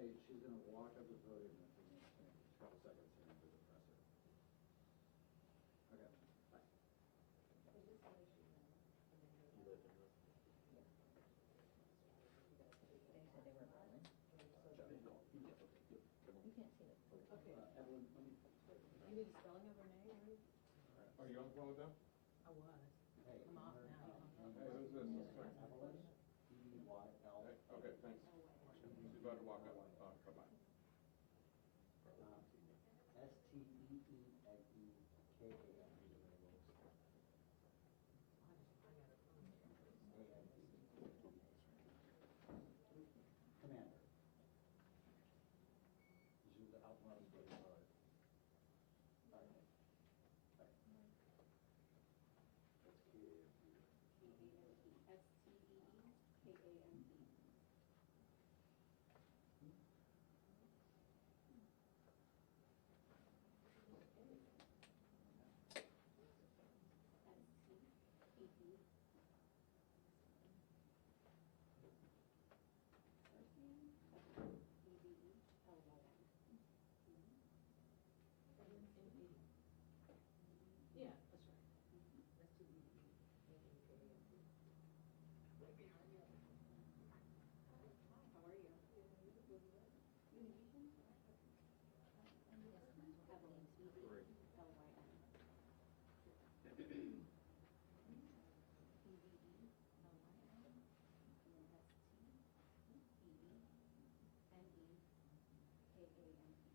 Hey, she's gonna walk up the podium and take a couple seconds here to the presser. Okay, bye. Evelyn, let me. You need a spelling of her name, right? Are you on the phone with them? I was. Hey, I'm off now. Hey, who's this? Sorry. Evelyn, E-Y-L. Hey, okay, thanks. She's about to walk up. Come by. S-T-E-E-N-E-K-A-M. Commander. She's the Altamonte Springs. That's S-T-E-E-K-A-M-E. S-T-E-E. First name, E-V-E-L-Y-N. Yeah, that's right. How are you? Communications? Evelyn, E-V-E-L-Y-N. E-V-E-L-Y-N. And then S-T-E-E-N-E-K-A-M-E.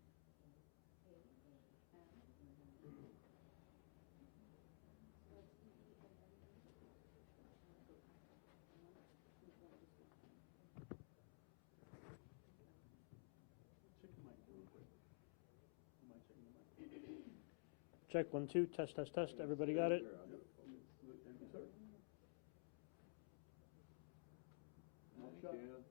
Check 1 2 test. Everybody got it? I'll talk to you after.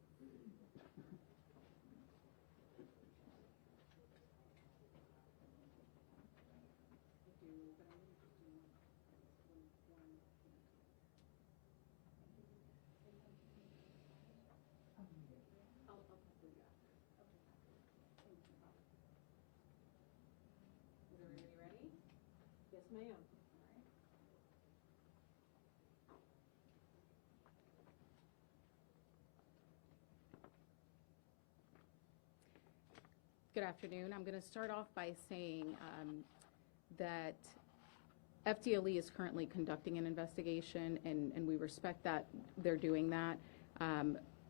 Okay. Thank you. Is everybody ready? Yes, ma'am. All right. Good afternoon. I'm going to start off by saying that FDLE is currently conducting an investigation, and we respect that they're doing that.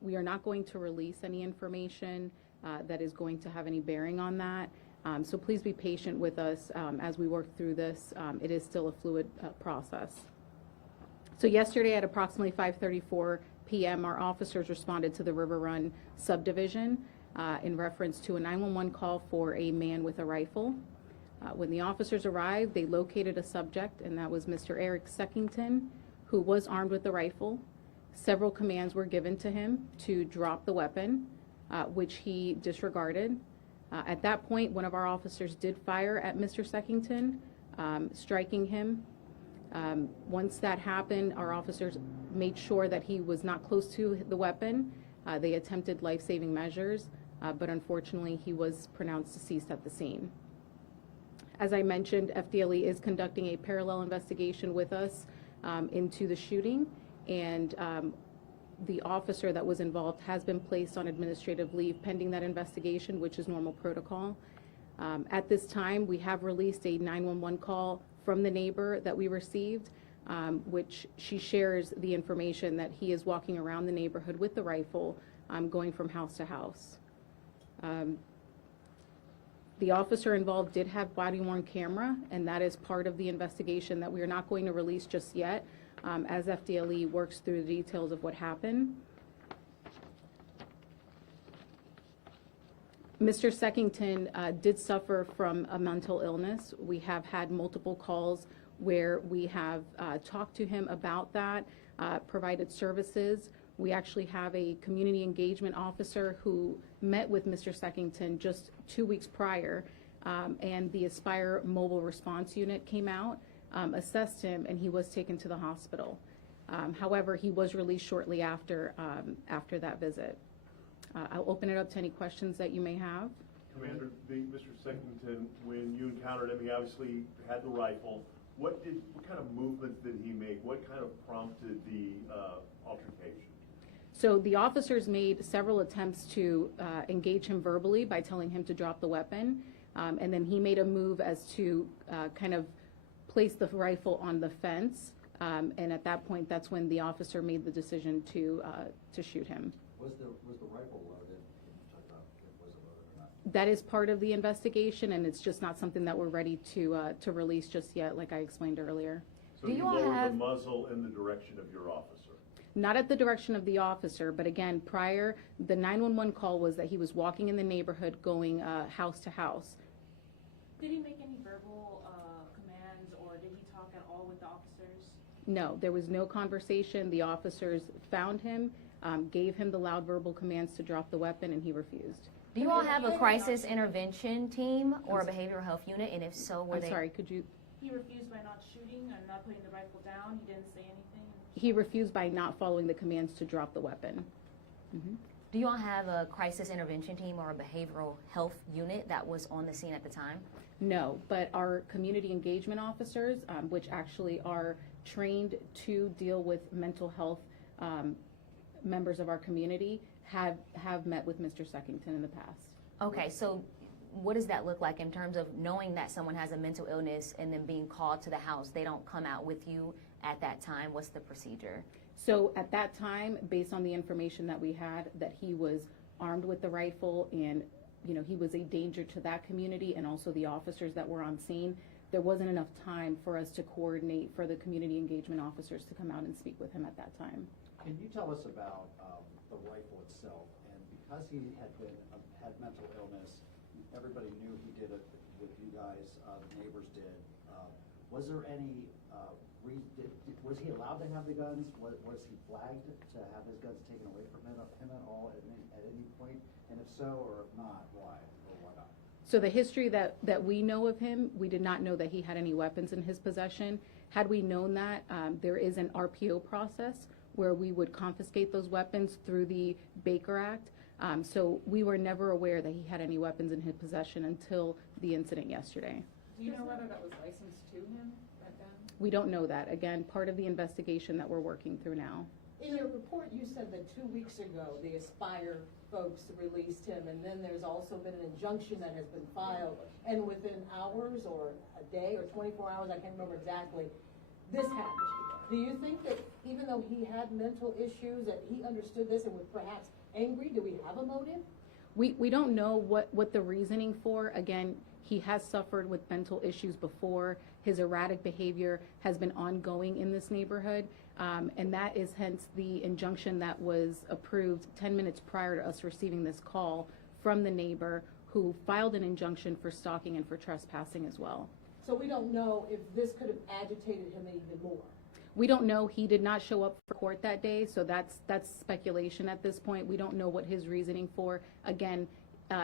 We are not going to release any information that is going to have any bearing on that. So please be patient with us as we work through this. It is still a fluid process. So yesterday at approximately 5:34 p.m., our officers responded to the River Run subdivision in reference to a 911 call for a man with a rifle. When the officers arrived, they located a subject, and that was Mr. Eric Seckington, who was armed with a rifle. Several commands were given to him to drop the weapon, which he disregarded. At that point, one of our officers did fire at Mr. Seckington, striking him. Once that happened, our officers made sure that he was not close to the weapon. They attempted life-saving measures, but unfortunately, he was pronounced deceased at the scene. As I mentioned, FDLE is conducting a parallel investigation with us into the shooting, and the officer that was involved has been placed on administrative leave pending that investigation, which is normal protocol. At this time, we have released a 911 call from the neighbor that we received, which she shares the information that he is walking around the neighborhood with the rifle, going from house to house. The officer involved did have body-worn camera, and that is part of the investigation that we are not going to release just yet, as FDLE works through the details of what happened. Mr. Seckington did suffer from a mental illness. We have had multiple calls where we have talked to him about that, provided services. We actually have a community engagement officer who met with Mr. Seckington just 2 weeks prior, and the Aspire Mobile Response Unit came out, assessed him, and he was taken to the hospital. However, he was released shortly after that visit. I'll open it up to any questions that you may have. Commander, Mr. Seckington, when you encountered him, he obviously had the rifle. What kind of movements did he make? What kind of prompted the altercation? So the officers made several attempts to engage him verbally by telling him to drop the weapon, and then he made a move as to kind of place the rifle on the fence, and at that point, that's when the officer made the decision to shoot him. Was the rifle loaded? Can you talk about was it loaded or not? That is part of the investigation, and it's just not something that we're ready to release just yet, like I explained earlier. So you lowered the muzzle in the direction of your officer? Not at the direction of the officer, but again, prior, the 911 call was that he was walking in the neighborhood going house to house. Did he make any verbal commands, or did he talk at all with the officers? No, there was no conversation. The officers found him, gave him the loud verbal commands to drop the weapon, and he refused. Do you all have a crisis intervention team or a behavioral health unit? And if so, were I'm they? sorry, could you? He refused by not shooting and not putting the rifle down. He didn't say anything. He refused by not following the commands to drop the weapon. Mm-hmm. Do you all have a crisis intervention team or a behavioral health unit that was on the scene at the time? No, but our community engagement officers, which actually are trained to deal with mental health members of our community, have met with Mr. Seckington in the past. Okay, so what does that look like in terms of knowing that someone has a mental illness and then being called to the house? They don't come out with you at that time. What's the procedure? So at that time, based on the information that we had, that he was armed with the rifle and he was a danger to that community and also the officers that were on scene, there wasn't enough time for us to coordinate for the community engagement officers to come out and speak with him at that time. Can you tell us about the rifle itself? And because he had mental illness, everybody knew he did it with you guys, the neighbors did. Was there any was he allowed to have the guns? Was he flagged to have his guns taken away from him at all at any point? And if so, or if not, why or why not? So the history that we know of him, we did not know that he had any weapons in his possession. Had we known that, there is an RPO process where we would confiscate those weapons through the Baker Act. So we were never aware that he had any weapons in his possession until the incident yesterday. Do you know whether that was licensed to him back then? We don't know that. Again, part of the investigation that we're working through now. In your report, you said that 2 weeks ago, the Aspire folks released him, and then there's also been an injunction that has been filed, and within hours or a day or 24 hours, I can't remember exactly, this happened. Do you think that even though he had mental issues, that he understood this and was perhaps angry? Do we have a motive? We don't know what the reasoning for. Again, he has suffered with mental issues before. His erratic behavior has been ongoing in this neighborhood, and that is hence the injunction that was approved 10 minutes prior to us receiving this call from the neighbor who filed an injunction for stalking and for trespassing as well. So we don't know if this could have agitated him even more. We don't know. He did not show up for court that day, so that's speculation at this point. We don't know what his reasoning for. Again,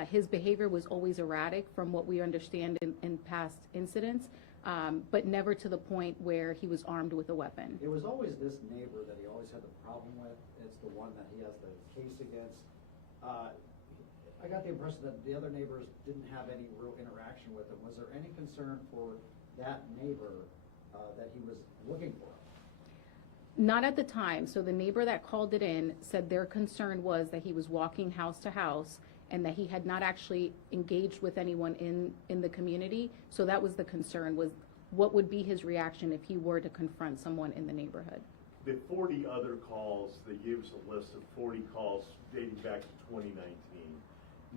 his behavior was always erratic from what we understand in past incidents, but never to the point where he was armed with a weapon. It was always this neighbor that he always had the problem with. It's the one that he has the case against. I got the impression that the other neighbors didn't have any real interaction with him. Was there any concern for that neighbor that he was looking for? Not at the time. So the neighbor that called it in said their concern was that he was walking house to house and that he had not actually engaged with anyone in the community. So that was the concern, was what would be his reaction if he were to confront someone in the neighborhood. The 40 other calls, they gave us a list of 40 calls dating back to 2019.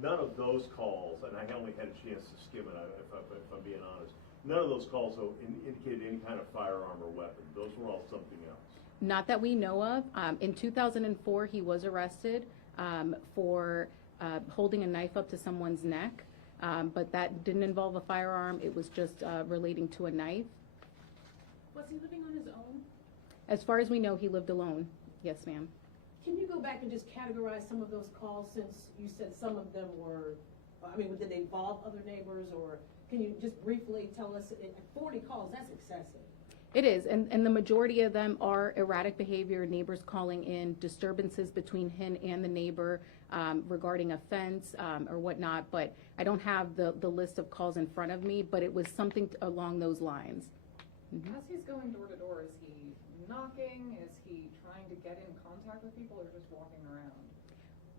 None of those calls, and I only had a chance to skim it, if I'm being honest, none of those calls though indicated any kind of firearm or weapon. Those were all something else. Not that we know of. In 2004, he was arrested for holding a knife up to someone's neck, but that didn't involve a firearm. It was just relating to a knife. Was he living on his own? As far as we know, he lived alone. Yes, ma'am. Can you go back and just categorize some of those calls, since you said some of them were, I mean, did they involve other neighbors, or can you just briefly tell us, 40 calls, that's excessive. It is, and the majority of them are erratic behavior, neighbors calling in, disturbances between him and the neighbor regarding a fence or whatnot, but I don't have the list of calls in front of me, but it was something along those lines. As he's going door to door, is he knocking? Is he trying to get in contact with people, or just walking around?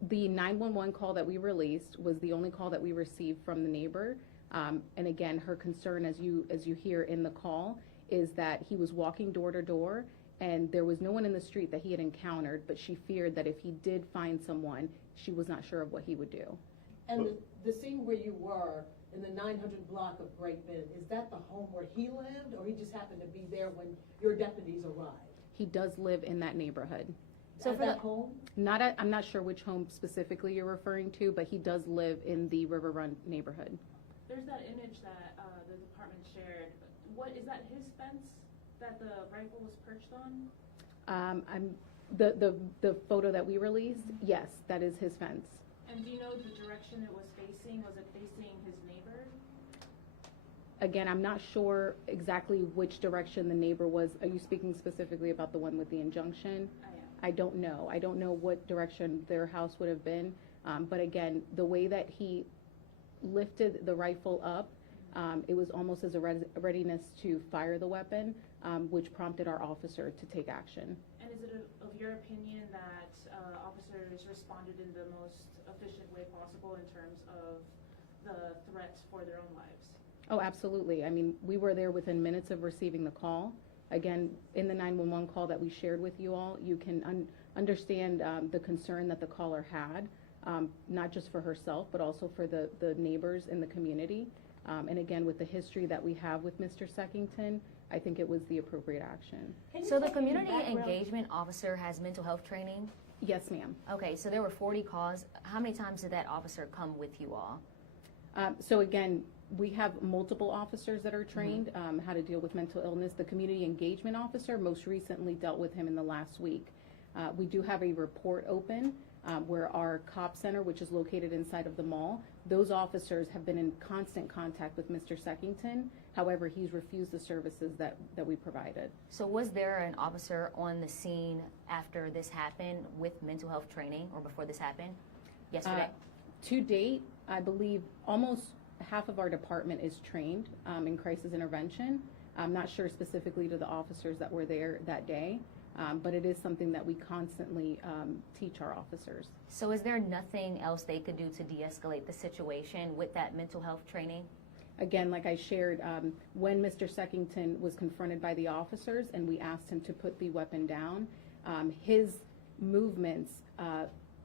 The 911 call that we released was the only call that we received from the neighbor. And again, her concern, as you hear in the call, is that he was walking door to door and there was no one in the street that he had encountered, but she feared that if he did find someone, she was not sure of what he would do. And the scene where you were, in the 900 block of Great Bend, is that the home where he lived, or he just happened to be there when your deputies arrived? He does live in that neighborhood. So for that home? I'm not sure which home specifically you're referring to, but he does live in the River Run neighborhood. There's that image that the department shared. What is that, his fence that the rifle was perched on? The photo that we released, yes, that is his fence. And do you know the direction it was facing? Was it facing his neighbor? Again, I'm not sure exactly which direction the neighbor was. Are you speaking specifically about the one with the injunction? I am. I don't know. I don't know what direction their house would have been. But again, the way that he lifted the rifle up, it was almost as a readiness to fire the weapon, which prompted our officer to take action. And is it of your opinion that officers responded in the most efficient way possible in terms of the threats for their own lives? Oh, absolutely. I mean, we were there within minutes of receiving the call. Again, in the 911 call that we shared with you all, you can understand the concern that the caller had, not just for herself, but also for the neighbors in the community. And again, with the history that we have with Mr. Seckington, I think it was the appropriate action. So the community engagement officer has mental health training? Yes, ma'am. Okay, so there were 40 calls. How many times did that officer come with you all? So again, we have multiple officers that are trained how to deal with mental illness. The community engagement officer most recently dealt with him in the last week. We do have a report open where our COP center, which is located inside of the mall, those officers have been in constant contact with Mr. Seckington. However, he's refused the services that we provided. So was there an officer on the scene after this happened with mental health training, or before this happened yesterday? To date, I believe almost half of our department is trained in crisis intervention. I'm not sure specifically to the officers that were there that day, but it is something that we constantly teach our officers. So is there nothing else they could do to de-escalate the situation with that mental health training? Again, like I shared, when Mr. Seckington was confronted by the officers and we asked him to put the weapon down, his movements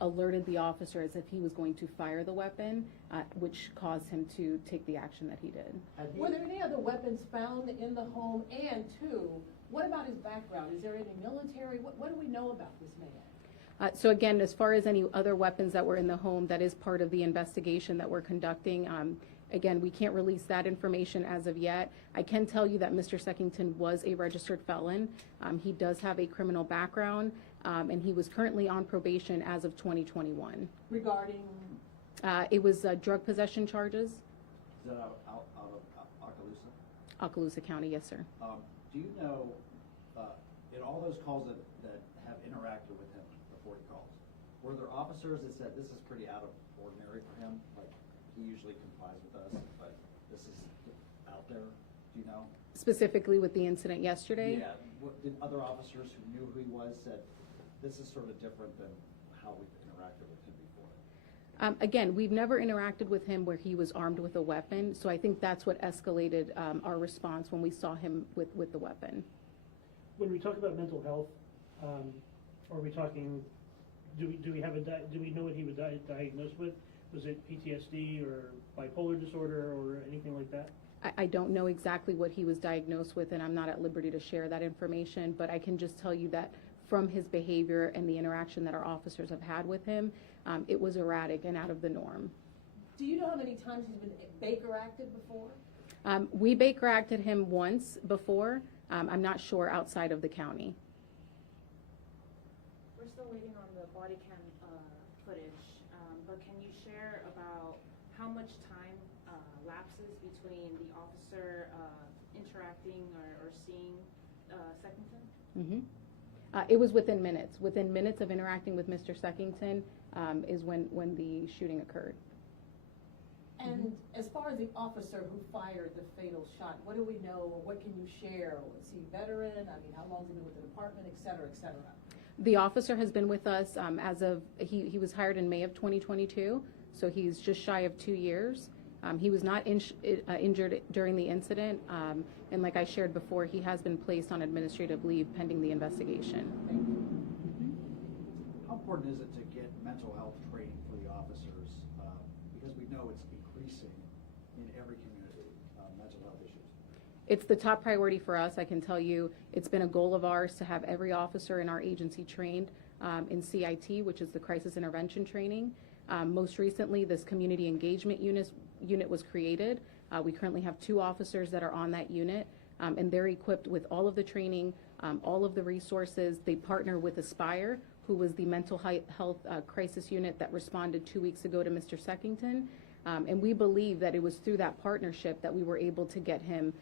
alerted the officer as if he was going to fire the weapon, which caused him to take the action that he did. Were there any other weapons found in the home? And two, what about his background? Is there any military? What do we know about this man? So again, as far as any other weapons that were in the home, that is part of the investigation that we're conducting. Again, we can't release that information as of yet. I can tell you that Mr. Seckington was a registered felon. He does have a criminal background, and he was currently on probation as of 2021. Regarding? It was drug possession charges. Is that out of Okaloosa? Okaloosa County, yes, sir. Do you know, in all those calls that have interacted with him, the 40 calls, were there officers that said this is pretty out of ordinary for him? Like, he usually complies with us, but this is out there, do you know? Specifically with the incident yesterday? Yeah, what, did other officers who knew who he was said, this is sort of different than how we've interacted with him before? Again, we've never interacted with him where he was armed with a weapon, so I think that's what escalated our response when we saw him with the weapon. When we talk about mental health, are we talking, do we know what he was diagnosed with? Was it PTSD or bipolar disorder or anything like that? I don't know exactly what he was diagnosed with, and I'm not at liberty to share that information, but I can just tell you that from his behavior and the interaction that our officers have had with him, it was erratic and out of the norm. Do you know how many times he's been Baker acted before? We Baker acted him once before. I'm not sure outside of the county. We're still waiting on the body cam footage, but can you share about how much time lapses between the officer interacting or seeing Seckington? Mm-hmm. It was within minutes. Within minutes of interacting with Mr. Seckington is when the shooting occurred. And as far as the officer who fired the fatal shot, what do we know, or what can you share? Was he a veteran? I mean, how long has he been with the department, et cetera, et cetera? The officer has been with us as of, he was hired in May of 2022, so he's just shy of 2 years. He was not injured during the incident, and like I shared before, he has been placed on administrative leave pending the investigation. Thank you. How important is it to get mental health training for the officers? Because we know it's increasing in every community, mental health issues. It's the top priority for us. I can tell you it's been a goal of ours to have every officer in our agency trained in CIT, which is the Crisis Intervention Training. Most recently, this community engagement unit was created. We currently have 2 officers that are on that unit, and they're equipped with all of the training, all of the resources. They partner with Aspire, who was the mental health crisis unit that responded 2 weeks ago to Mr. Seckington. And we believe that it was through that partnership that we were able to get him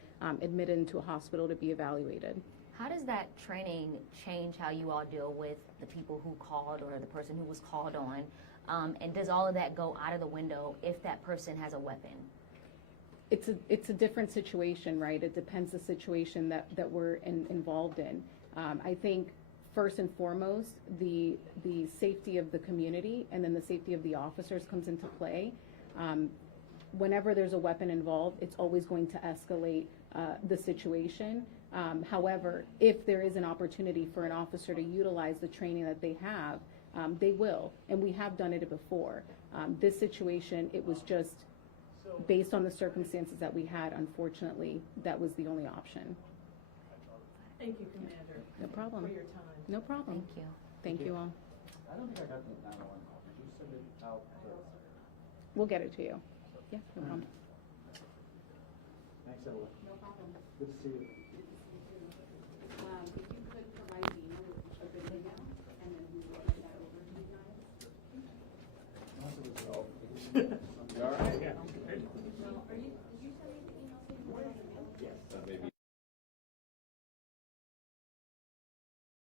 admitted into a hospital to be evaluated. How does that training change how you all deal with the people who called or the person who was called on? And does all of that go out of the window if that person has a weapon? It's a different situation, right? It depends the situation that we're involved in. I think first and foremost, the safety of the community and then the safety of the officers comes into play. Whenever there's a weapon involved, it's always going to escalate the situation. However, if there is an opportunity for an officer to utilize the training that they have, they will, and we have done it before. This situation, it was just based on the circumstances that we had, unfortunately, that was the only option. Thank you, Commander. No problem. For your time. No problem. Thank you. Thank you all. I don't think I got the 911 call. Did you send it out? We'll get it to you. Yeah, no problem. Thanks, Evelyn. No problem. Good to see you. Thank you.